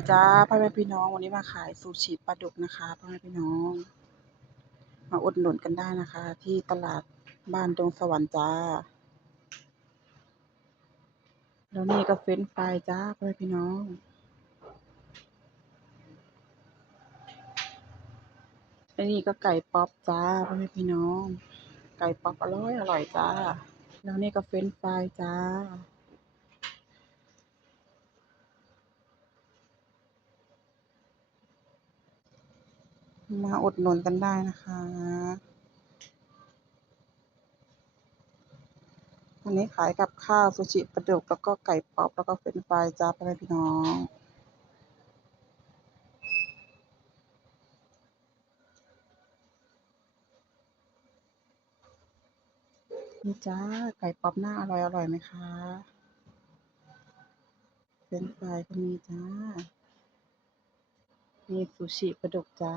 ดีจ้าพ่อแม่พี่น้องวันนี้มาขายซูชิปลาดุกนะคะพ่อแม่พี่น้องมาอุดหนุนกันได้นะคะที่ตลาดบ้านดงสวรรค์จ้าแล้วนี่ก็เฟรนช์ฟรายจ้าพ่อแม่พี่น้องแล้วนี่ก็ไก่ป๊อปจ้าพ่อแม่พี่น้องไก่ป๊อปอร่อยจ้าแล้วนี่ก็เฟรนช์ฟรายจ้ามาอุดหนุนกันได้นะคะอันนี้ขายกับข้าวซูชิปลาดุกแล้วก็ไก่ป๊อปแล้วก็เฟรนช์ฟรายจ้าพ่อแม่พี่น้องนี่จ้าไก่ป๊อปหน้าอร่อยไหมคะเฟรนช์ฟรายก็มีจ้ามีซูชิปลาดุกจ้า